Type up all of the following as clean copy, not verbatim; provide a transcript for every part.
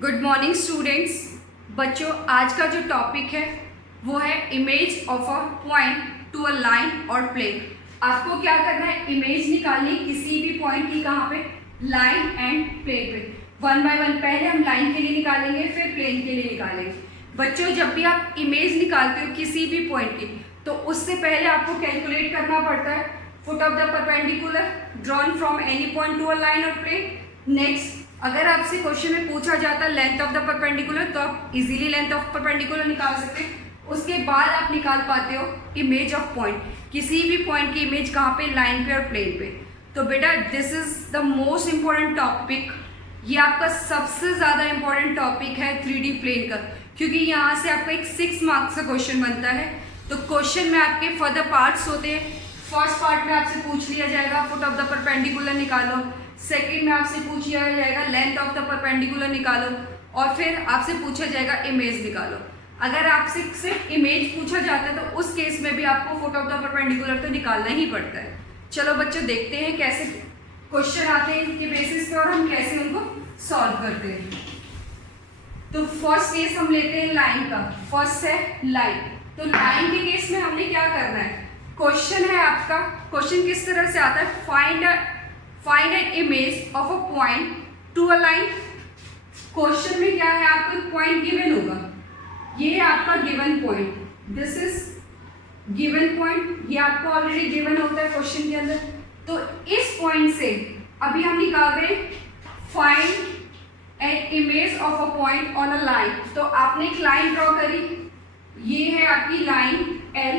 Good morning students. बच्चों, आज का जो टॉपिक है वो है image of a point to a line और प्लेन। आपको क्या करना है, इमेज निकालनी किसी भी पॉइंट की, कहाँ पे, लाइन एंड प्लेन पे। वन बाय वन पहले हम लाइन के लिए निकालेंगे, फिर प्लेन के लिए निकालेंगे। बच्चों, जब भी आप इमेज निकालते हो किसी भी पॉइंट की, तो उससे पहले आपको कैलकुलेट करना पड़ता है foot of the perpendicular drawn from any point to a line और प्लेन। नेक्स्ट, अगर आपसे क्वेश्चन में पूछा जाता है लेंथ ऑफ द परपेंडिकुलर, तो आप इजीली लेंथ ऑफ परपेंडिकुलर निकाल सकते हैं। उसके बाद आप निकाल पाते हो इमेज ऑफ पॉइंट, किसी भी पॉइंट की इमेज कहाँ पे, लाइन पे और प्लेन पे। तो बेटा, this is the most important topic. ये आपका सबसे ज़्यादा इंपॉर्टेंट टॉपिक है 3D प्लेन का, क्योंकि यहाँ से आपका एक 6 मार्क्स का क्वेश्चन बनता है। तो क्वेश्चन में आपके फर्दर पार्ट्स होते हैं। फर्स्ट पार्ट में आपसे पूछ लिया जाएगा फुट ऑफ द परपेंडिकुलर निकालो, सेकंड में आपसे पूछ लिया जाएगा लेंथ ऑफ द परपेंडिकुलर निकालो, और फिर आपसे पूछा जाएगा इमेज निकालो। अगर आपसे सिर्फ इमेज पूछा जाता है तो उस केस में भी आपको फुट ऑफ द परपेंडिकुलर तो निकालना ही पड़ता है। चलो बच्चों, देखते हैं कैसे क्वेश्चन आते हैं इनके बेसिस पे और हम कैसे उनको सॉल्व करते हैं। तो फर्स्ट केस हम लेते हैं लाइन का। फर्स्ट है लाइन। तो लाइन के केस में हमने क्या करना है, क्वेश्चन है आपका, क्वेश्चन किस तरह से आता है, find an image of a point to a line. Question में क्या है, आपको एक पॉइंट गिवन होगा, ये है आपका given point, this is given point, ये आपको ऑलरेडी गिवन होता है क्वेश्चन के अंदर। तो इस पॉइंट से अभी हम निकाल रहे हैं find an image of a point on a line. तो आपने एक लाइन ड्रॉ करी, ये है आपकी line L,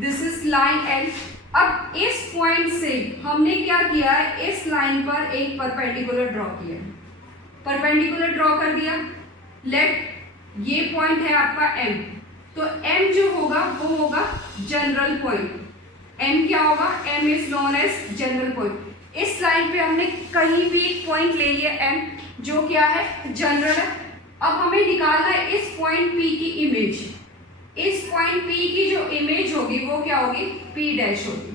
this is line L। अब इस पॉइंट से हमने क्या किया है, इस लाइन पर एक परपेंडिकुलर ड्रॉ किया, परपेंडिकुलर ड्रॉ कर दिया। लेट, ये पॉइंट है आपका M, तो M जो होगा वो होगा जनरल पॉइंट। M क्या होगा, M is known as general point. इस लाइन पे हमने कहीं भी एक पॉइंट ले लिया M, जो क्या है, जनरल है। अब हमें निकालना है इस पॉइंट P की इमेज। इस पॉइंट P की जो इमेज होगी वो क्या होगी, P डैश होगी,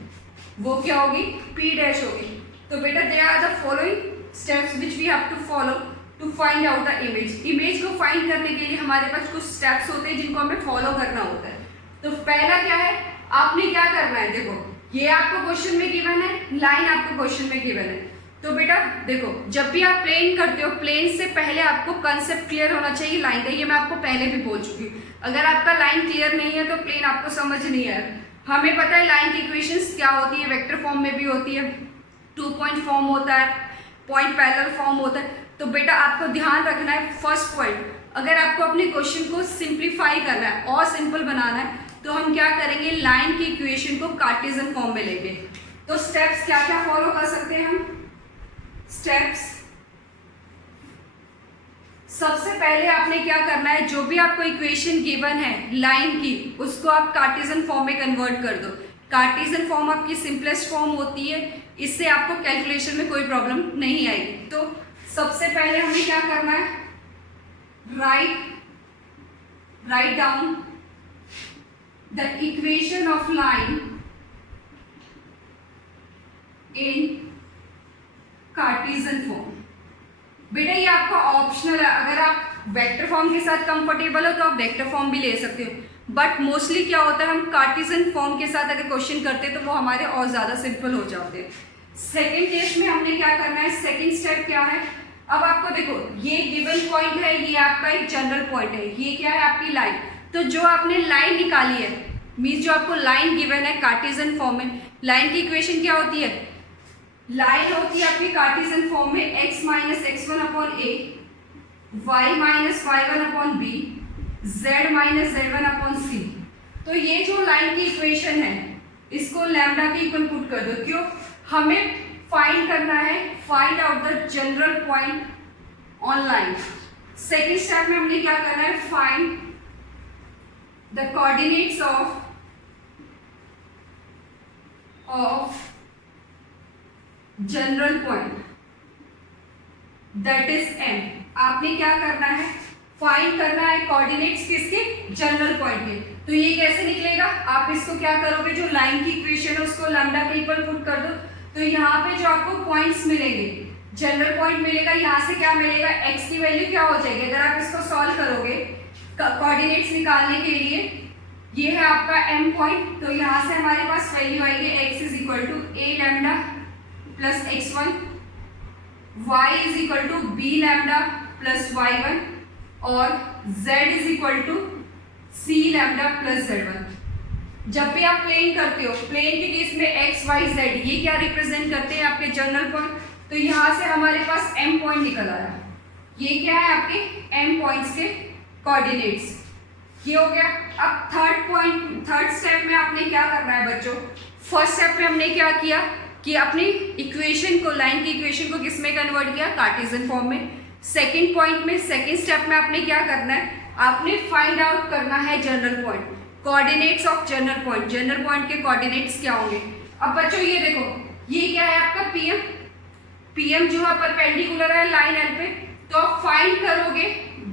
वो क्या होगी, P डैश होगी। तो बेटा, they are the following steps which we have to follow to find out the image. Image को फाइंड करने के लिए हमारे पास कुछ स्टेप्स होते हैं जिनको हमें फॉलो करना होता है। तो पहला क्या है, आपने क्या करना है, देखो ये आपको क्वेश्चन में गिवन है, लाइन आपको क्वेश्चन में गिवन है। तो बेटा देखो, जब भी आप प्लेन करते हो, प्लेन से पहले आपको कंसेप्ट क्लियर होना चाहिए लाइन का। ये मैं आपको पहले भी बोल चुकी हूँ। अगर आपका लाइन क्लियर नहीं है तो प्लेन आपको समझ नहीं आया। हमें पता है लाइन की इक्वेशंस क्या होती है, वेक्टर फॉर्म में भी होती है, 2 पॉइंट फॉर्म होता है, पॉइंट पैरेलल फॉर्म होता है। तो बेटा आपको ध्यान रखना है, फर्स्ट पॉइंट, अगर आपको अपने क्वेश्चन को सिंप्लीफाई करना है और सिंपल बनाना है, तो हम क्या करेंगे, लाइन की इक्वेशन को कार्टेशियन फॉर्म में लेंगे। तो स्टेप्स क्या क्या फॉलो कर सकते हैं हम, स्टेप्स, सबसे पहले आपने क्या करना है, जो भी आपको इक्वेशन गिवन है लाइन की, उसको आप कार्टेशियन फॉर्म में कन्वर्ट कर दो। कार्टेशियन फॉर्म आपकी सिंपलेस्ट फॉर्म होती है, इससे आपको कैलकुलेशन में कोई प्रॉब्लम नहीं आएगी। तो सबसे पहले हमें क्या करना है, write down the equation of line in Cartesian form. बेटा ये आपका ऑप्शनल है, अगर आप वेक्टर फॉर्म के साथ कंफर्टेबल हो तो आप वेक्टर फॉर्म भी ले सकते हो, बट मोस्टली क्या होता है, हम कार्टेशियन फॉर्म के साथ अगर क्वेश्चन करते हैं तो वो हमारे और ज़्यादा सिंपल हो जाते हैं। सेकेंड केस में हमने क्या करना है, सेकेंड स्टेप क्या है, अब आपको देखो ये गिवन पॉइंट है, ये आपका एक जनरल पॉइंट है, ये क्या है आपकी लाइन। तो जो आपने लाइन निकाली है, मीन्स जो आपको लाइन गिवन है कार्टेशियन फॉर्म में, लाइन की इक्वेशन क्या होती है, लाइन होती है आपकी कार्टेशियन फॉर्म में x minus x1 upon a, y minus y1 upon b, z minus z1 upon c। तो ये जो लाइन की इक्वेशन है, इसको लैम्डा के इक्वल पुट कर दो। क्यों, हमें फाइंड करना है, find out the general point on line. Second step में हमने क्या करना है, find the coordinates of general point, that is M। आपने क्या करना है, फाइंड करना है कोऑर्डिनेट्स किसके, जनरल पॉइंट के। तो ये कैसे निकलेगा, आप इसको क्या करोगे, जो लाइन की इक्वेशन है उसको लैम्डा के इक्वल पुट कर दो। तो यहाँ पे जो आपको पॉइंट्स मिलेंगे, जनरल पॉइंट मिलेगा, यहाँ से क्या मिलेगा, x की वैल्यू क्या हो जाएगी अगर आप इसको सॉल्व करोगे कोऑर्डिनेट्स निकालने के लिए, ये है आपका m पॉइंट, तो यहाँ से हमारे पास वैल्यू आएगी x is equal to a lambda plus x1, y is equal to b lambda plus y1 और z is equal to c lambda plus z1। जब भी आप प्लेन करते हो, प्लेन के केस में x y z ये क्या रिप्रेजेंट करते हैं आपके जनरल पॉइंट, तो यहाँ से हमारे पास m पॉइंट निकल आया, ये क्या है आपके m पॉइंट्स के कोऑर्डिनेट्स, ये हो गया। अब थर्ड स्टेप में आपने क्या करना है बच्चों, फर्स्ट स्टेप में हमने क्या किया कि अपनी इक्वेशन को, लाइन की इक्वेशन को किस में कन्वर्ट किया, कार्टेशियन फॉर्म में। सेकंड पॉइंट में, सेकंड स्टेप में आपने क्या करना है, आपने फाइंड आउट करना है general point, coordinates of general point, general point के कोऑर्डिनेट्स क्या होंगे। अब बच्चों ये देखो, ये क्या है आपका पीएम, पीएम जो है परपेंडिकुलर है लाइन एल पे, तो आप फाइंड करोगे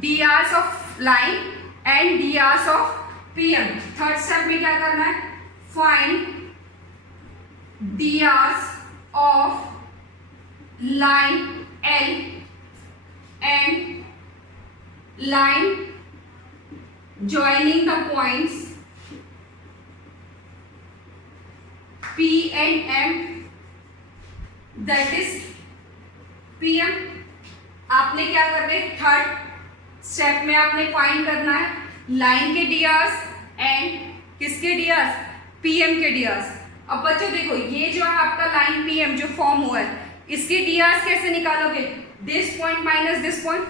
DRs of line and DRs of PM. Third step में क्या करना है, find DRs of line L and line joining the points P and M, that is PM। आपने क्या करना है, थर्ड स्टेप में आपने फाइंड करना है लाइन के डीआर्स एंड किसके डीआर्स, PM के डीआर्स। अब बच्चों देखो, ये जो है आपका लाइन PM जो फॉर्म हुआ है, इसके डीआर्स कैसे निकालोगे, this point minus this point,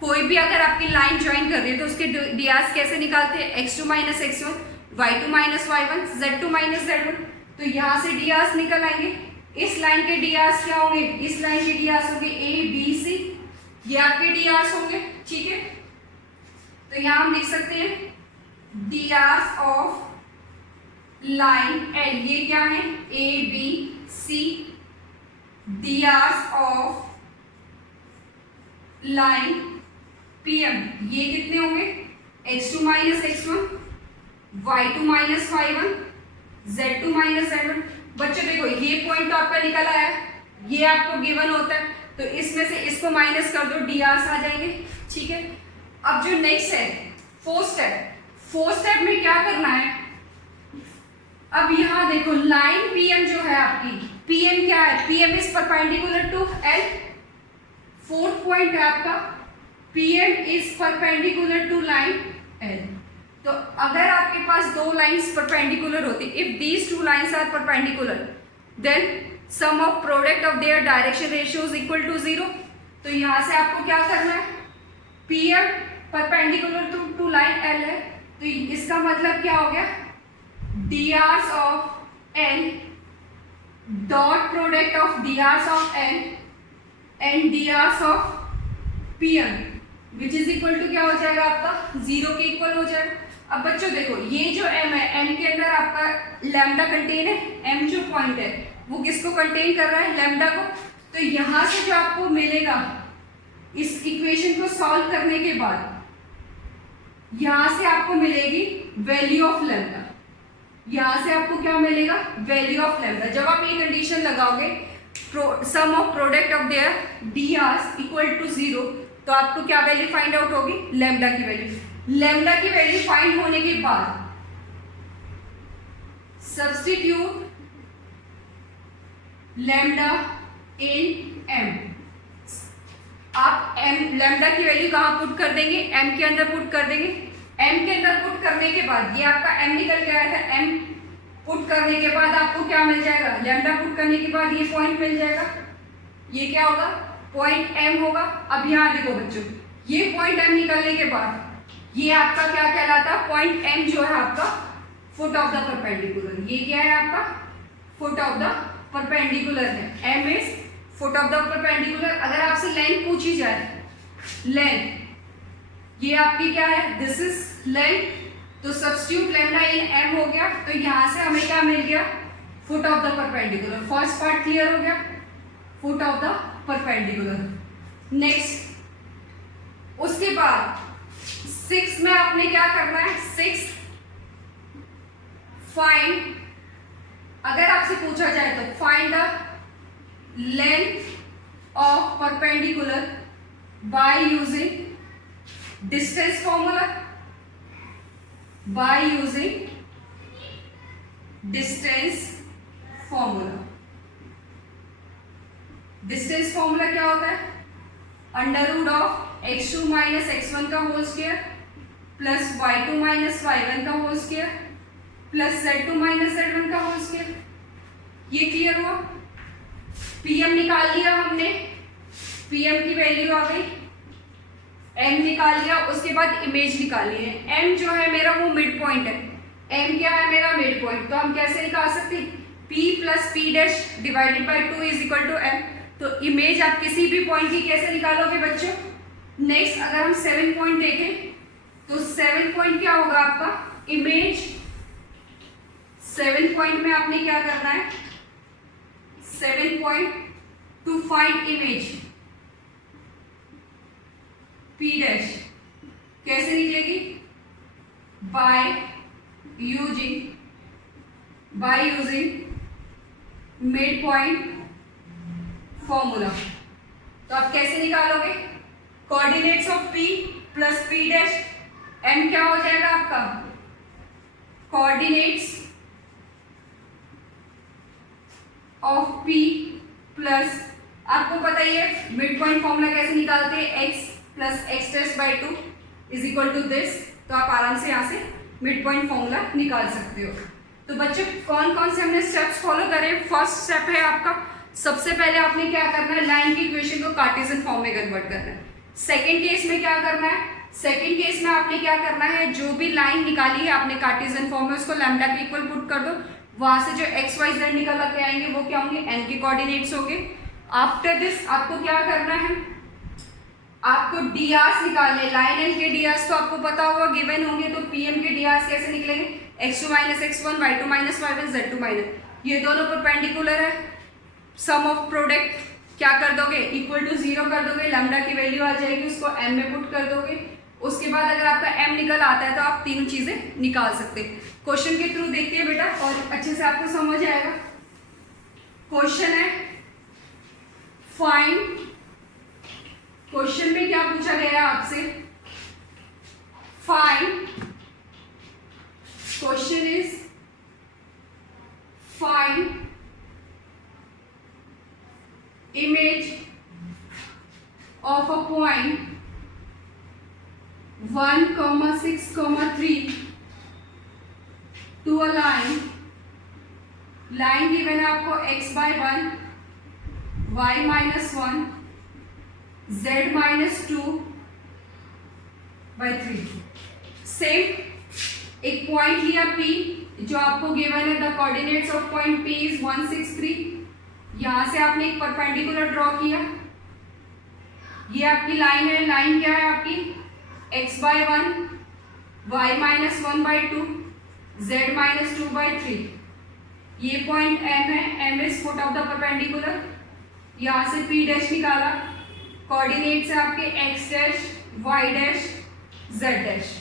कोई भी अगर आपकी लाइन ज्वाइन कर रही है तो उसके डीआर्स कैसे निकालते हैं, x2 minus x1, y2 minus y1, z2 minus z1, तो यहाँ से डीआर्स निकल आएंगे। इस लाइन के डीआर्स क्या होंगे, इस लाइन के डीआर्स होंगे a b c, ये आपके डीआर्स होंगे, ठीक है। तो यहाँ हम लिख सकते हैं डीआर्स ऑफ लाइन एल, ये क्या है a b c, DRs of line PM ये कितने होंगे, x2 minus x1, y2 minus y1, z2 minus z1। बच्चों देखो, ये पॉइंट तो आपका निकल आया है, ये आपको गिवन होता है, तो इसमें से इसको माइनस कर दो, डीआर्स आ जाएंगे, ठीक है। अब जो नेक्स्ट है फोर्थ स्टेप में क्या करना है, अब यहाँ देखो लाइन PM जो है आपकी, PM क्या है, PM is perpendicular to L, fourth point है आपका PM is perpendicular to line L। तो अगर आपके पास दो लाइंस परपेंडिकुलर होती, if these two lines are perpendicular then sum of product of their direction ratio is equal to 0। तो यहाँ से आपको क्या करना है, PM perpendicular to line L है, तो इसका मतलब क्या हो गया, drs of L dot product of drs of L and drs of PM which is equal to क्या हो जाएगा आपका, 0 के इक्वल हो जाएगा। अब बच्चों देखो, ये जो m है, m के अंदर आपका लैम्डा कंटेन है, m जो पॉइंट है वो किसको कंटेन कर रहा है, लैम्डा को। तो यहाँ से जो आपको मिलेगा इस इक्वेशन को सॉल्व करने के बाद, यहाँ से आपको मिलेगी वैल्यू ऑफ लैम्डा, यहाँ से आपको क्या मिलेगा, वैल्यू ऑफ लैम्डा। जब आप ये कंडीशन लगाओगे sum of product of their drs equal to 0, तो आपको क्या वैल्यू फाइंड आउट होगी, लैम्डा की वैल्यू। लैम्डा की वैल्यू फाइंड होने के बाद सब्स्टिट्यूट लैम्डा इन m, आप m लैम्डा की वैल्यू कहाँ पुट कर देंगे, m के अंदर पुट कर देंगे। m के अंदर पुट करने के बाद ये आपका m निकल के आया था, m पुट करने के बाद आपको क्या मिल जाएगा, लैम्डा पुट करने के बाद ये पॉइंट मिल जाएगा, ये क्या होगा, पॉइंट M होगा। अब यहाँ देखो बच्चों, ये पॉइंट M निकलने के बाद ये आपका क्या कहलाता है, पॉइंट M जो है आपका फुट ऑफ द परपेंडिकुलर, ये क्या है आपका फुट ऑफ द परपेंडिकुलर है, M is foot of the perpendicular. अगर आपसे लेंथ पूछी जाए, लेंथ ये आपकी क्या है, दिस इज लेंथ, तो सब्स्टिट्यूट लैम्डा इन m हो गया, तो यहाँ से हमें क्या मिल गया, foot of the perpendicular. First part clear हो गया, foot of the perpendicular. Next उसके बाद 6 में आपने क्या करना है, 6 फाइंड, अगर आपसे पूछा जाए तो find the length of perpendicular by using distance formula, by using distance formula. Distance formula क्या होता है? Under root of x2 minus x1 का whole square plus y2 minus y1 का whole square plus z2 minus z1 का whole square. ये clear हुआ? pm निकाल लिया हमने, pm की वैल्यू आ गई, m निकाल लिया, उसके बाद इमेज निकालनी है. m जो है मेरा वो मिड पॉइंट है, m क्या है मेरा मिड पॉइंट. तो हम कैसे निकाल सकते हैं? p plus p dash divided by 2 is equal to m. तो इमेज आप किसी भी पॉइंट की कैसे निकालोगे बच्चों? नेक्स्ट अगर हम 7 पॉइंट देखें तो 7 पॉइंट क्या होगा आपका? इमेज 7 पॉइंट में आपने क्या करना है? 7 point two find image p dash कैसे निकलेगी? Bye using mid point formula. तो आप कैसे निकालोगे? Coordinates of p plus p dash, m क्या हो जाएगा आपका? कोऑर्डिनेट्स ऑफ p प्लस, आपको पता ही है मिड पॉइंट फॉर्मूला कैसे निकालते हैं? x plus x dash by 2 is equal to this. तो आप आराम से यहाँ से मिड पॉइंट फॉर्मूला निकाल सकते हो. तो बच्चों कौन कौन से हमने स्टेप्स फॉलो करें? फर्स्ट स्टेप है आपका, सबसे पहले आपने क्या करना है? लाइन की इक्वेशन को कार्टेशियन फॉर्म में कन्वर्ट करना है. सेकंड केस में क्या करना है? सेकंड केस में आपने क्या करना है? जो भी लाइन निकाली है आपने कार्टेशियन फॉर्म में, उसको लैम्डा के इक्वल पुट कर दो. वहां से जो एक्स वाई जेड निकल के आएंगे वो क्या होंगे? एन के कोऑर्डिनेट्स होंगे. आफ्टर दिस आपको क्या करना है? आपको डी आर्स निकालने. लाइन एन के डी आर्स तो आपको पता होगा, गिवन होंगे. तो पीएम के डी आर्स कैसे निकलेंगे? x2 minus x1, y2 minus y1, z2 minus, ये दोनों परपेंडिकुलर है. सम ऑफ प्रोडक्ट क्या कर दोगे? इक्वल टू 0 कर दोगे. लैम्डा की वैल्यू आ जाएगी, उसको m में पुट कर दोगे. उसके बाद अगर आपका m निकल आता है तो आप तीनों चीजें निकाल सकते हैं. क्वेश्चन के थ्रू देखते हैं बेटा और अच्छे से आपको समझ आएगा. क्वेश्चन है फाइंड, क्वेश्चन में क्या पूछा गया है आपसे? Find, question is find image of a point 1, 6, 3 to a line. Line given है आपको x by 1, y minus 1, z minus 2 by 3. Same एक पॉइंट लिया p जो आपको गिवन है. The coordinates of point p is 1, 6, 3. यहां से आपने एक परपेंडिकुलर ड्रॉ किया. ये आपकी लाइन है. लाइन क्या है आपकी? x by 1, y minus 1 by 2, z minus 2 by 3. ये पॉइंट m है. m is foot of the perpendicular. यहां से p डैश निकाला. कोऑर्डिनेट्स है आपके x dash, y dash, z dash.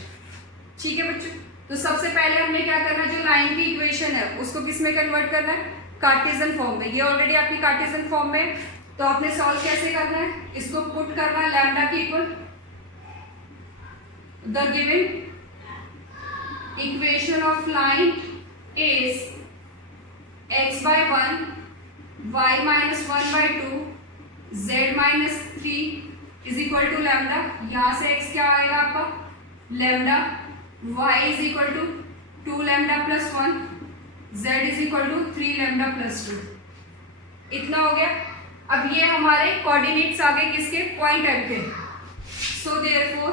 ठीक है बच्चों. तो सबसे पहले हमने क्या करना है? जो लाइन की इक्वेशन है उसको किस में कन्वर्ट करना है? कार्टेशियन फॉर्म में. ये ऑलरेडी आपकी कार्टेशियन फॉर्म में, तो आपने सॉल्व कैसे करना है? इसको पुट करना है लैम्डा के equal. The given equation of line is x by 1, y minus 1 by 2, z minus 3 is equal to lambda. यहां से x क्या आएगा आपका? Lambda. y is equal to 2 lambda plus 1, z is equal to 3 lambda plus 2. इतना हो गया. अब ये हमारे कोऑर्डिनेट्स आ गए किसके? पॉइंट m के. So therefore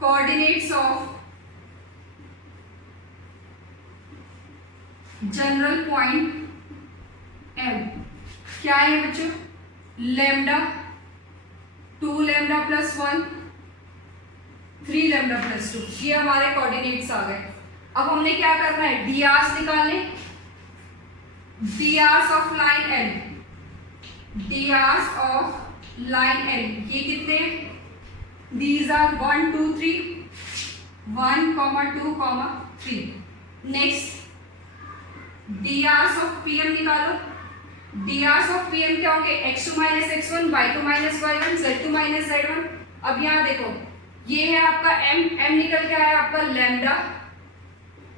coordinates of general point m क्या है बच्चों? Lambda, 2 lambda plus 1, 3 lambda plus 2. ये हमारे कोऑर्डिनेट्स आ गए. अब हमने क्या करना है? डी आर्स निकालने. DRs of line L, DRs of line L ये कितने? These are 1, 2, 3, 1, 2, 3. Next DRs of PM निकालो. DRs ऑफ PM क्या होंगे, x2 minus x1, y2 minus y1, z2 minus z1। अब यहाँ देखो ये है आपका m निकल के आया आपका lambda,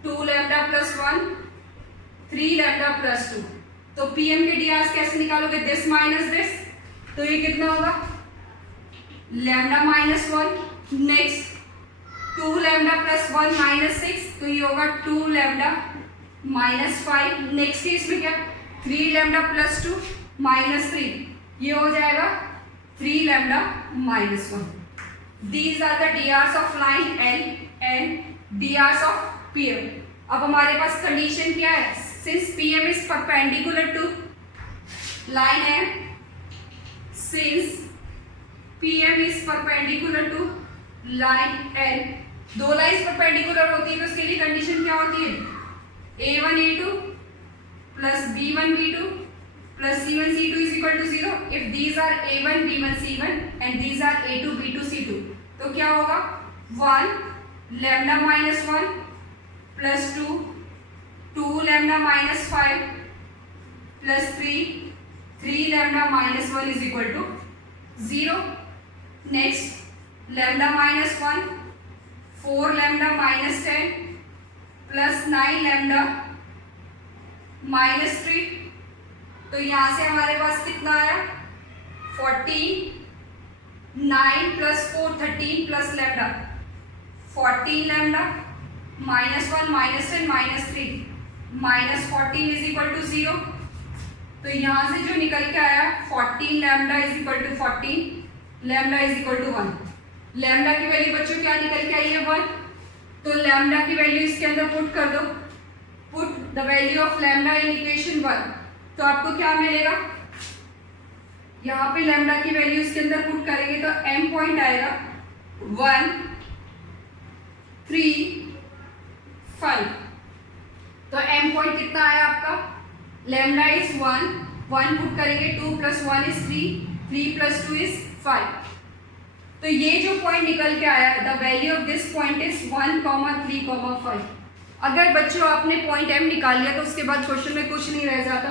2 lambda plus 1, 3 lambda plus 2। तो PM के DRs कैसे निकालोगे, दिस माइनस दिस, तो ये कितना होगा lambda minus 1। Next 2 lambda plus 1 minus 6, तो ये होगा 2 लैम्डा माइनस 5। नेक्स्ट केस में क्या, 3 लैम्डा प्लस 2 माइनस 3, ये हो जाएगा 3 lambda minus 1। These are the DRs of line L and DRs of PM। अब हमारे पास कंडीशन क्या है, since PM is perpendicular to line M, since PM is perpendicular to line L, दो lines perpendicular होती है तो उसके लिए कंडीशन क्या होती है, A1 A2 plus B1 B2 plus C1 C2 is equal to 0 if these are A1 B1 C1 and these are A2 B2 C2। तो क्या होगा 1 lambda minus 1 plus 2 2 lambda minus 5 plus 3 lambda minus 1 is equal to 0। Next lambda minus 1 4 lambda minus 10 plus 9 lambda minus 3। तो यहां से हमारे पास कितना आया 14, 9 plus 4 13 plus lambda 14 lambda minus 1 minus 10 minus 3 minus 14 is equal to 0। तो यहां से जो निकल के आया 14 lambda is equal to 14 lambda is equal to 1। Lambda की वैल्यू बच्चों क्या निकल के आई है 1, तो लैम्डा की वैल्यू इसके अंदर पुट कर दो, put the value of lambda in equation 1, तो आपको क्या मिलेगा, यहाँ पे लैम्डा की वैल्यू इसके अंदर पुट करेंगे तो m पॉइंट आएगा 1 3 5। तो m पॉइंट कितना आया आपका, लैम्डा इज 1 पुट करेंगे 2 प्लस 1 इज 3 प्लस 2 इज 5। तो ये जो पॉइंट निकल के आया the value of this point is 1, 3, 5। अगर बच्चों आपने पॉइंट m निकाल लिया तो उसके बाद क्वेश्चन में कुछ नहीं रह जाता,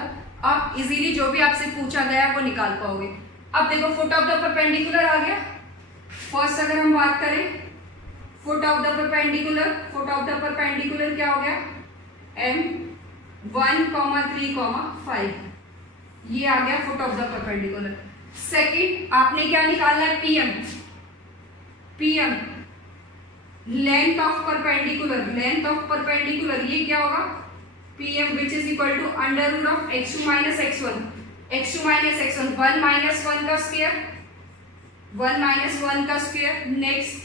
आप इजीली जो भी आपसे पूछा गया है वो निकाल पाओगे। अब देखो फुट ऑफ द परपेंडिकुलर आ गया। फर्स्ट अगर हम बात करें foot of the perpendicular, foot of the perpendicular क्या हो गया m 1, 3, 5, ये आ गया foot of the perpendicular. Second आपने क्या निकालना है PM length of perpendicular, length of perpendicular ये क्या होगा PM which is equal to under root of x2 minus x1, x2 minus x1 1 minus 1 का स्क्वायर, 1 माइनस 1 का स्क्वायर। नेक्स्ट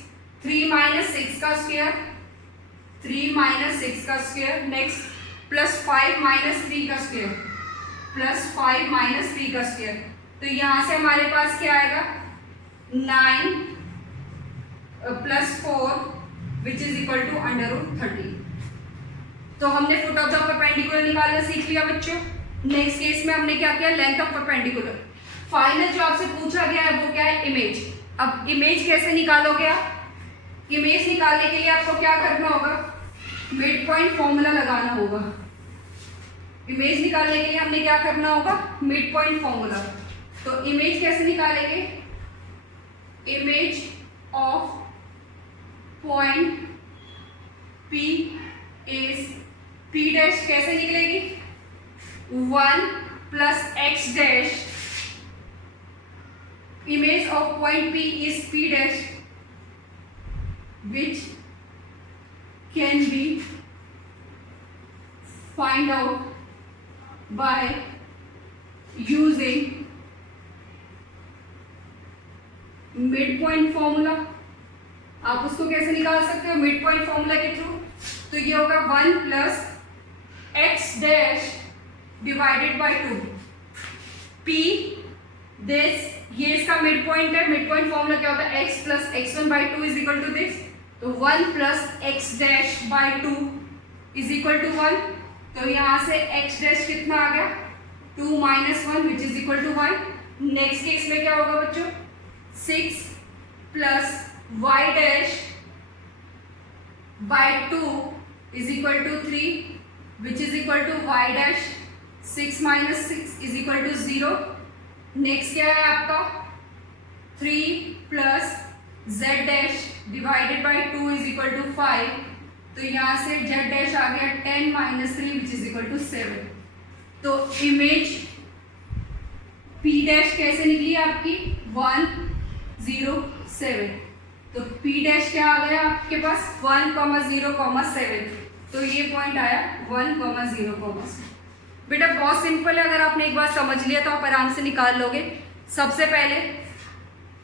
3 माइनस 6 का स्क्वायर, 3 माइनस 6 का स्क्वायर। नेक्स्ट प्लस 5 माइनस 3 का square, plus 5 minus 3 का square. तो यहां से हमारे पास क्या आएगा 9 plus 4 which is equal to under root 30। तो हमने फुट ऑफ द परपेंडिकुलर निकालना सीख लिया बच्चों। नेक्स्ट केस में हमने क्या किया लेंथ ऑफ परपेंडिकुलर। फाइनल जो आपसे पूछा गया है वो क्या है इमेज। अब इमेज कैसे निकालोगे आप, इमेज निकालने के लिए आपको क्या करना होगा मिड पॉइंट फॉर्मूला लगाना होगा। इमेज निकालने के लिए हमने क्या करना होगा मिड पॉइंट फॉर्मूला। तो इमेज कैसे निकालेंगे, image of point P is P dash कैसे निकलेगी 1 plus x dash, image of point P is P dash which can be find out by using mid point formula. आप उसको कैसे निकाल सकते हो मिड पॉइंट फॉर्मूला के थ्रू, तो ये होगा 1 plus x dash divided by 2 P this, ये इसका मिड पॉइंट है। मिड पॉइंट फॉर्मूला क्या होता है x plus x1 by 2 is equal to this, तो 1 plus x dash by 2 is equal to 1। तो यहाँ से x डैश कितना आ गया 2 minus 1 which is equal to 1। Next case में क्या होगा बच्चों 6 plus y dash by 2 is equal to 3 which is equal to y dash 6 minus 6 is equal to 0। Next क्या है आपका 3 plus z dash divided by 2 is equal to 5। तो यहाँ से z डैश आ गया 10 minus 3 which is equal to 7। तो image p dash कैसे निकली आपकी 1 0 7। तो p डैश क्या आ गया आपके पास 1 0 7। तो ये पॉइंट आया 1 0 7। बेटा बहुत सिंपल है, अगर आपने एक बार समझ लिया तो आप आराम से निकाल लोगे। सबसे पहले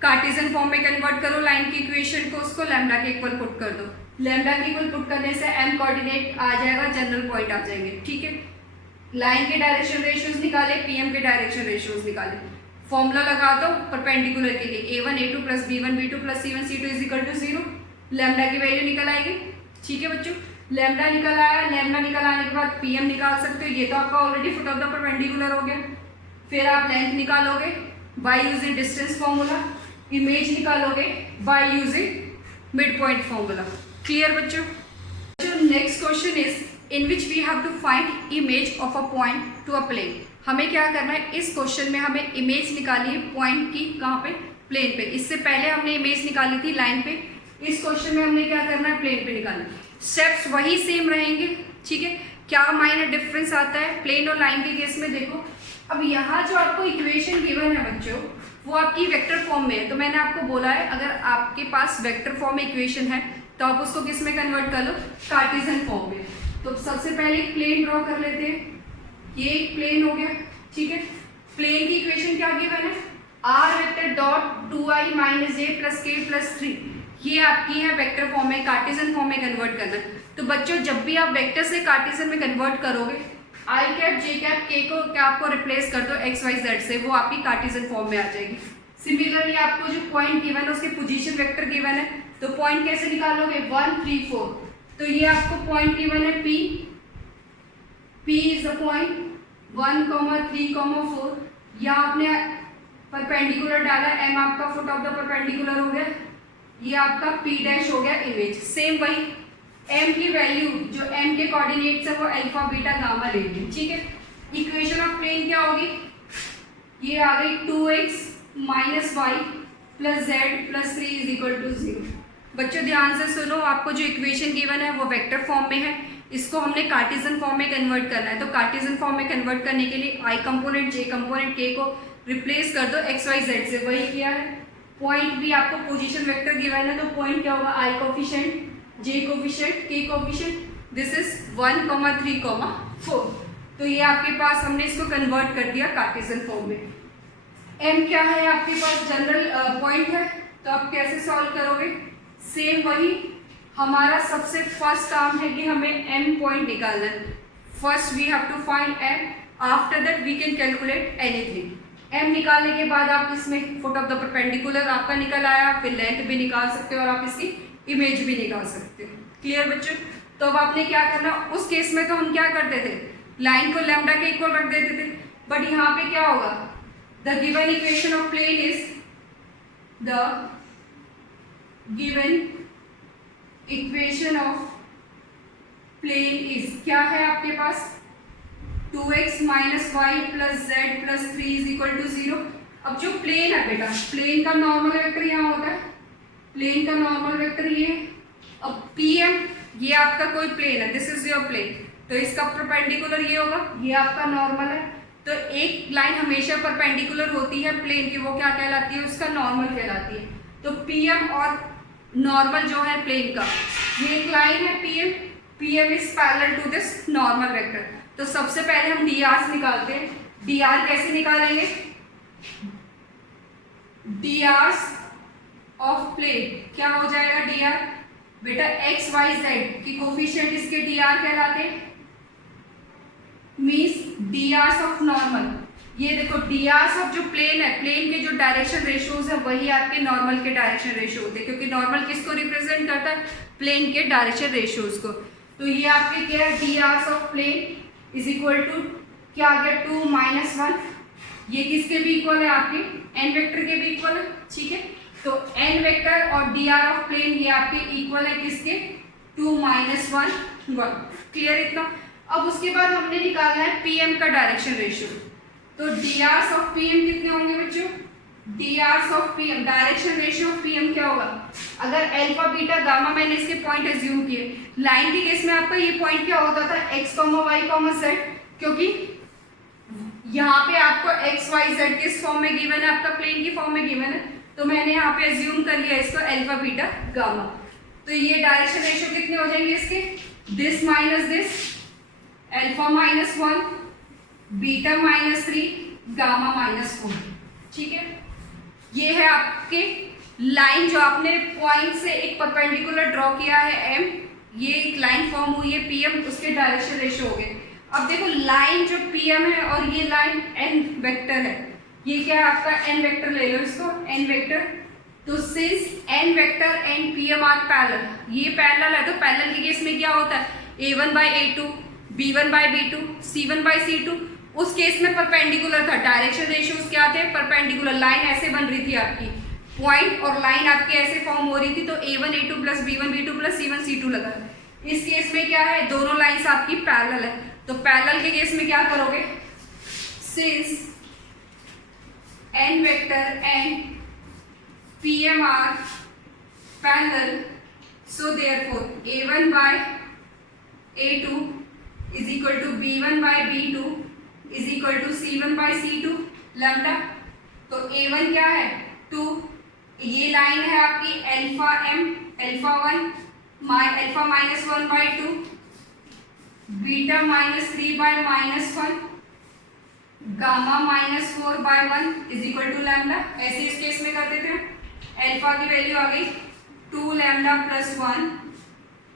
कार्टेशियन फॉर्म में कन्वर्ट करो लाइन की इक्वेशन को, उसको लैम्डा के इक्वल पुट कर दो। लैम्डा के इक्वल पुट करने से m कोऑर्डिनेट आ जाएगा, जनरल पॉइंट आ जाएंगे। ठीक है, लाइन के डायरेक्शन रेशियोज निकाले, pm के डायरेक्शन रेशियोज निकाले। फॉर्मूला लगा दो परपेंडिकुलर के लिए a1 a2 plus b1 b2 plus c1 c2 is equal to 0। Lambda की वैल्यू निकल आएगी। ठीक है बच्चों, लैम्डा निकल आया। लैम्डा निकल आने के बाद pm निकाल सकते हो, ये तो आपका already foot of the perpendicular हो गया। फिर आप लेंथ निकालोगे by using distance formula, image निकालोगे by using mid point formula. Clear बच्चों? Next question is in which we have to find image of a point to a plane. हमें क्या करना है, इस क्वेश्चन में हमें इमेज निकाली है पॉइंट की, कहाँ पे, प्लेन पे। इससे पहले हमने इमेज निकाली थी लाइन पे, इस क्वेश्चन में हमने क्या करना है, प्लेन पे निकालना है। स्टेप्स वही सेम रहेंगे। ठीक है, क्या माइनर डिफरेंस आता है प्लेन और लाइन के केस में, देखो अब यहाँ जो आपको इक्वेशन गिवन है बच्चों वो आपकी वेक्टर फॉर्म में है। तो मैंने आपको बोला है अगर आपके पास वेक्टर फॉर्म में इक्वेशन है तो आप उसको किस में कन्वर्ट कर लो, कार्टेशियन फॉर्म में। तो सबसे पहले एक प्लेन ड्रॉ कर लेते हैं, ये एक प्लेन हो गया। ठीक है, प्लेन की इक्वेशन क्या गिवन है, r vector dot 2i minus j plus k plus 3। ये आपकी है वेक्टर फॉर्म में, कार्टेशियन फॉर्म में कन्वर्ट करना है। तो बच्चों जब भी आप वेक्टर से कार्टेशियन में कन्वर्ट करोगे, i cap j cap k को क्या आपको रिप्लेस कर दो x y z से, वो आपकी कार्टेशियन फॉर्म में आ जाएगी। सिमिलरली आपको जो पॉइंट गिवन है उसके पोजीशन वेक्टर गिवन है, तो पॉइंट कैसे निकालोगे 1 3 4। तो ये आपको पॉइंट गिवन है p इज द पॉइंट 1 3 4। यहाँ आपने परपेंडिकुलर डाला, m आपका फुट ऑफ द परपेंडिकुलर हो गया, ये आपका p डैश हो गया इमेज। सेम वही m की वैल्यू जो m के कोऑर्डिनेट्स है वो अल्फा बीटा गामा लेंगे। ठीक है, इक्वेशन ऑफ प्लेन क्या होगी, ये आ गई 2x minus y plus z plus 3 is equal to 0। बच्चों ध्यान से सुनो, आपको जो इक्वेशन गिवन है वो वेक्टर फॉर्म में है, इसको हमने कार्टेशियन फॉर्म में कन्वर्ट करना है। तो कार्टेशियन फॉर्म में कन्वर्ट करने के लिए i component j component k को रिप्लेस कर दो x y z से, वही किया है। पॉइंट भी आपको पोजीशन वेक्टर गिवन है, तो पॉइंट क्या होगा, i coefficient, j coefficient, k coefficient, this is 1 3 4। तो ये आपके पास हमने इसको कन्वर्ट कर दिया कार्टेशियन फॉर्म में। m क्या है आपके पास, जनरल पॉइंट है, तो आप कैसे सॉल्व करोगे, सेम वही हमारा सबसे फर्स्ट काम है कि हमें m पॉइंट निकालना है। First we have to find m, after that we can calculate anything. m निकालने के बाद आप इसमें फुट ऑफ द परपेंडिकुलर आपका निकल आया, फिर लेंथ भी निकाल सकते हो और आप इसकी इमेज भी निकाल सकते हो। क्लियर बच्चों? तो अब आपने क्या करना, उस केस में तो हम क्या करते थे, लाइन को लैम्डा के इक्वल रख देते थे, बट यहाँ पे क्या होगा, the given equation of plane is the given equation of plane is, क्या है आपके पास 2x minus y plus z plus 3 is equal to 0। अब जो प्लेन है बेटा, प्लेन का नॉर्मल वेक्टर यहाँ होता है, प्लेन का नॉर्मल वेक्टर ये है। अब pm ये आपका कोई प्लेन है, दिस इज योर प्लेन, तो इसका परपेंडिकुलर ये होगा, ये आपका नॉर्मल है। तो एक लाइन हमेशा परपेंडिकुलर होती है प्लेन की, वो क्या कहलाती है, उसका नॉर्मल कहलाती है। तो pm और नॉर्मल जो है प्लेन का, ये एक लाइन है pm is parallel to this normal vector. तो सबसे पहले हम dr निकालते हैं। dr कैसे निकालेंगे, dr ऑफ प्लेन क्या हो जाएगा, dr बेटा x y z की कोफिशिएंट इसके dr कहलाते हैं, मीन्स dr ऑफ नॉर्मल। ये देखो dr ऑफ जो प्लेन है, प्लेन के जो डायरेक्शन रेशियोज है वही आपके नॉर्मल के डायरेक्शन रेशियो होते हैं, क्योंकि नॉर्मल किसको रिप्रेजेंट करता है, प्लेन के डायरेक्शन रेशियोज को। तो ये आपके क्या है, dr of plane is equal to क्या आ गया 2 माइनस 1। ये किसके भी इक्वल है, आपके n वेक्टर के भी इक्वल है। ठीक है, तो n वेक्टर और dr ऑफ प्लेन ये आपके इक्वल है किसके, 2 माइनस 1 1। क्लियर इतना? अब उसके बाद हमने निकालना है पीएम का डायरेक्शन रेशियो। तो drs ऑफ पीएम कितने होंगे बच्चों? drs of PM, direction ratio of PM क्या होगा? अगर अल्फा बीटा गामा मैंने इसके पॉइंट एज्यूम किए, लाइन के केस में आपका ये पॉइंट क्या होता था? x, y, z, क्योंकि यहाँ पे आपको x, y, z किस फॉर्म में गिवन है? आपका प्लेन की फॉर्म में गिवन है, तो मैंने यहाँ पे एज्यूम कर लिया इसको अल्फा बीटा गामा। तो ये डायरेक्शन रेशियो कितने हो जाएंगे इसके? This minus this, alpha minus 1, beta minus 3, gamma minus 4। ठीक है, ये है आपके लाइन जो आपने पॉइंट से एक परपेंडिकुलर ड्रॉ किया है m, ये एक लाइन फॉर्म हुई है pm, उसके डायरेक्शन रेशियो हो गए। अब देखो लाइन जो pm है और ये लाइन n वेक्टर है, ये क्या है आपका n वेक्टर, ले लो इसको n वेक्टर। तो since n vector and pm are parallel, ये पैरेलल है, तो पैरेलल के केस में क्या होता है? a1 by a2, b1 by b2, c1 by c2। उस केस में परपेंडिकुलर था, डायरेक्शन रेशियोज क्या थे? परपेंडिकुलर। लाइन ऐसे बन रही थी आपकी, पॉइंट और लाइन आपकी ऐसे फॉर्म हो रही थी, तो a1 a2 plus b1 b2 plus c1 c2 लगा। इस केस में क्या है? दोनों लाइंस आपकी पैरेलल है, तो पैरेलल के केस में क्या करोगे? Since n vector and pm are parallel, so therefore a1 by a2 is equal to b1 by b2 is equal to c1 by c2 लैम्डा। तो a1 क्या है? 2, ये लाइन है आपकी alpha m, alpha 1 alpha minus 1 by 2, beta minus 3 by minus 1, gamma minus 4 by 1 is equal to lambda. ऐसे इस केस में कर देते हैं, अल्फा की वैल्यू आ गई 2 लैम्डा प्लस 1,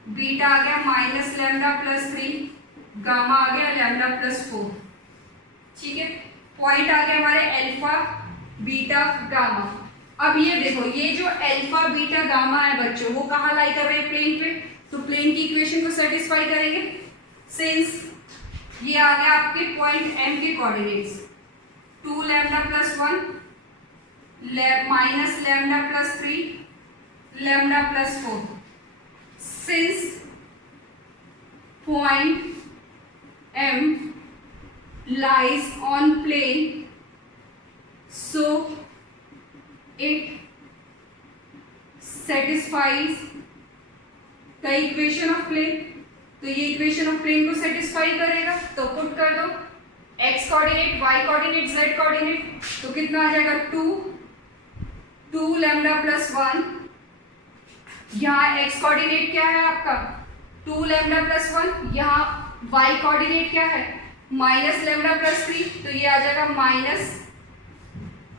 बीटा आ गया माइनस लैम्डा प्लस 3, गामा आ गया लैम्डा प्लस 4। ठीक है, पॉइंट आ गया हमारे अल्फा बीटा गामा। अब ये देखो, ये जो अल्फा बीटा गामा है बच्चों, वो कहाँ लाई कर रहे हैं? प्लेन पे, तो प्लेन की इक्वेशन को सेटिस्फाई करेंगे। सिंस ये आ गया आपके पॉइंट m के coordinates, 2 lambda plus 1 minus lambda plus 3 lambda plus 4। Since point m lies on plane, so it satisfies the equation of plane। तो ये इक्वेशन ऑफ प्लेन को सेटिस्फाई करेगा, तो पुट कर दो x coordinate, y coordinate, z coordinate, तो कितना आ जाएगा? 2 लैम्डा प्लस 1, यहाँ x कोऑर्डिनेट क्या है आपका? 2 लैम्डा प्लस 1, यहाँ y कोऑर्डिनेट क्या है? माइनस लैम्डा प्लस 3, तो ये आ जाएगा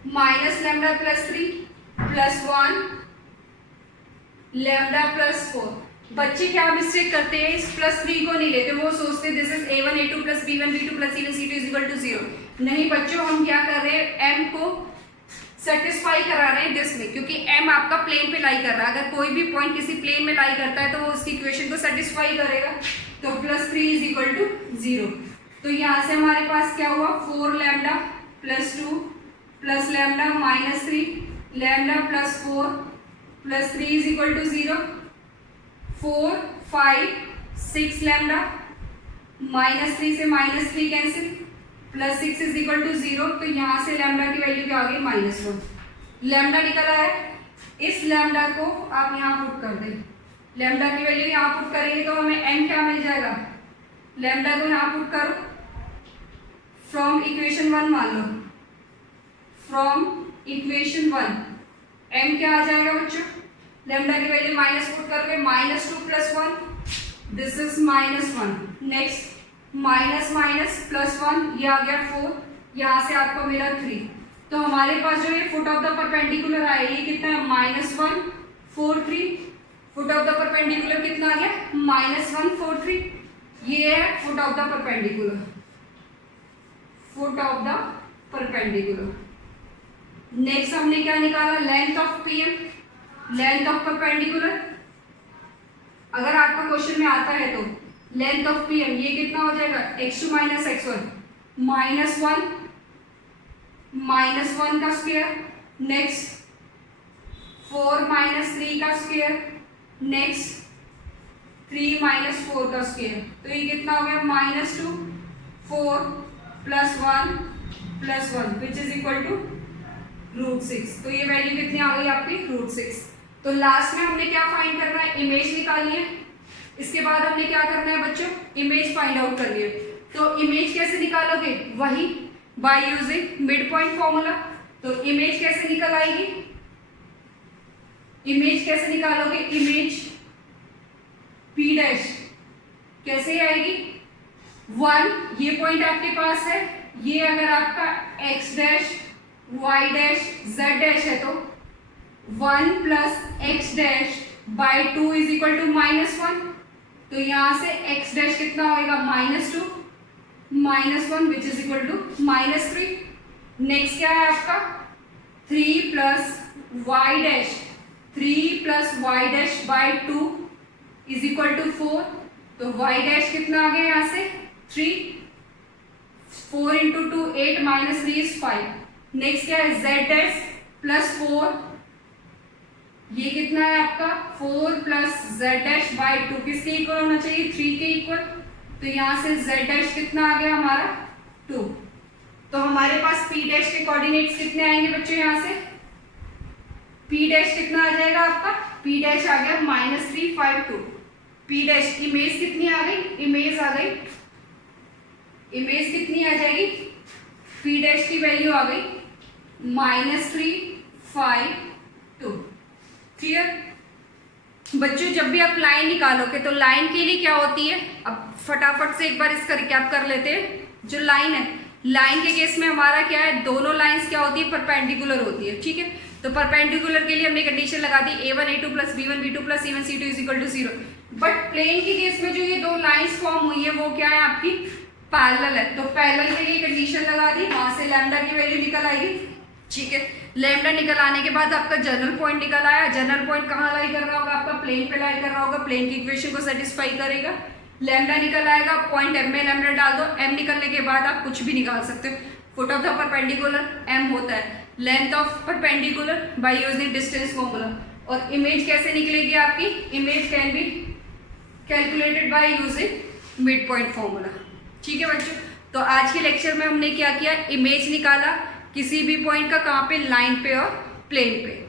minus lambda plus 3 plus 1 lambda plus 4। बच्चे क्या मिस्टेक करते हैं? इस प्लस 3 को नहीं लेते, वो सोचते this is a1 a2 plus b1 b2 plus c1 c2 is equal to 0। नहीं बच्चों, हम क्या कर रहे हैं? m को सेटिस्फाई करा रहे हैं दिस में, क्योंकि m आपका प्लेन पे लाई कर रहा है। अगर कोई भी पॉइंट किसी प्लेन में लाई करता है तो वो उसकी इक्वेशन को सेटिस्फाई करेगा, तो प्लस 3 इज इक्वल टू 0। तो यहाँ से हमारे पास क्या हुआ? 4 lambda plus 2 plus lambda minus 3 lambda plus 4 plus 3 is equal to 0। 4 5 6 lambda minus 3 से minus 3 cancel, plus 6 is equal to 0। तो यहाँ से लैम्डा की वैल्यू क्या आ गई? -1। लैम्डा निकल आया, इस लैम्डा को आप यहाँ पुट कर दें, लैम्डा की वैल्यू यहाँ पुट करेंगे तो हमें m क्या मिल जाएगा? लैम्डा को यहाँ पुट करो, फ्रॉम इक्वेशन 1 मान लो, फ्रॉम इक्वेशन 1 m क्या आ जाएगा बच्चों? लैम्डा की वैल्यू माइनस पुट करके -2 plus 1, this is -1। Next minus minus plus 1, ये आ गया 4, यहाँ से आपको मिला 3। तो हमारे पास जो ये फुट ऑफ द परपेंडिकुलर आया, ये कितना है? -1 4 3। फुट ऑफ द परपेंडिकुलर कितना आ गया? -1 4 3। ये है foot of the perpendicular, foot of the perpendicular. Next हमने क्या निकाला? Length of PM, length of perpendicular. अगर आपका क्वेश्चन में आता है तो लेंथ ऑफ पीएम ये कितना हो जाएगा? x2 माइनस x1 -1 का स्क्वायर, नेक्स्ट 4 -3 का स्क्वायर, नेक्स्ट 3 माइनस 4 का स्क्वायर, तो ये कितना हो गया -2 4 plus 1 plus 1 which is equal to √6। तो ये वैल्यू कितनी आ गई आपकी √6। तो लास्ट में हमने क्या फाइंड करना है, इमेज निकालनी है। इसके बाद हमने क्या करना है बच्चों, इमेज फाइंड आउट करनी है। तो इमेज कैसे निकालोगे, वही bye using mid point formula. तो इमेज कैसे निकल आएगी, इमेज कैसे निकालोगे, इमेज P डैश कैसे आएगी, 1 ये पॉइंट आपके पास है, ये अगर आपका x dash y dash z dash है तो 1 plus x dash by 2 is equal to -1। तो यहां से x डैश कितना होएगा -2 -1 which is equal to -3। Next क्या है आपका 3 plus y dash, 3 plus y dash by 2 is equal to 4। तो y डैश कितना आ गया यहाँ से 3, 4 इंटू 2 8 माइनस 3 इज 5। नेक्स्ट क्या है z डैश प्लस 4, ये कितना है आपका 4 प्लस z डैश बाई 2 किसके इक्वल होना चाहिए, 3 के इक्वल। तो यहाँ से z डैश कितना आ गया हमारा 2। तो हमारे पास p डैश के कोऑर्डिनेट्स कितने आएंगे बच्चों, यहाँ से p डैश कितना आ जाएगा आपका, p डैश आ गया -3 5 2। p डैश इमेज कितनी आ गई, इमेज आ गई, इमेज कितनी आ जाएगी, p डैश की वैल्यू आ गई -3 5 2। क्लियर बच्चों, जब भी आप लाइन निकालोगे तो लाइन के लिए क्या होती है, अब फटाफट से एक बार इसका रिकैप कर लेते हैं। जो लाइन है, लाइन के केस में हमारा क्या है, दोनों लाइंस क्या होती है, परपेंडिकुलर होती है। ठीक है, तो परपेंडिकुलर के लिए हमने कंडीशन लगा दी a1 a2 plus b1 b2 plus c1 c2 is equal to 0। But plane के केस में जो ये दो लाइंस फॉर्म हुई है वो क्या है आपकी पैरेलल है। तो पैरेलल के लिए कंडीशन लगा दी, वहां से लैम्डा की वैल्यू निकल आएगी। ठीक है, लैम्डा निकल आने के बाद आपका जनरल पॉइंट निकल आया। जनरल पॉइंट कहाँ लाई कर रहा होगा, आपका प्लेन पे लाई कर रहा होगा, प्लेन की इक्वेशन को सेटिस्फाई करेगा। लैम्डा निकल आएगा, पॉइंट m में लैम्डा डाल दो, m निकलने के बाद आप कुछ भी निकाल सकते हो। Foot of the perpendicular m होता है length of perpendicular by using distance formula. और इमेज कैसे निकलेगी आपकी, image can be calculated by using mid point formula. ठीक है बच्चों, तो आज के लेक्चर में हमने क्या किया, इमेज निकाला किसी भी पॉइंट का, कहाँ पे, लाइन पे और प्लेन पे।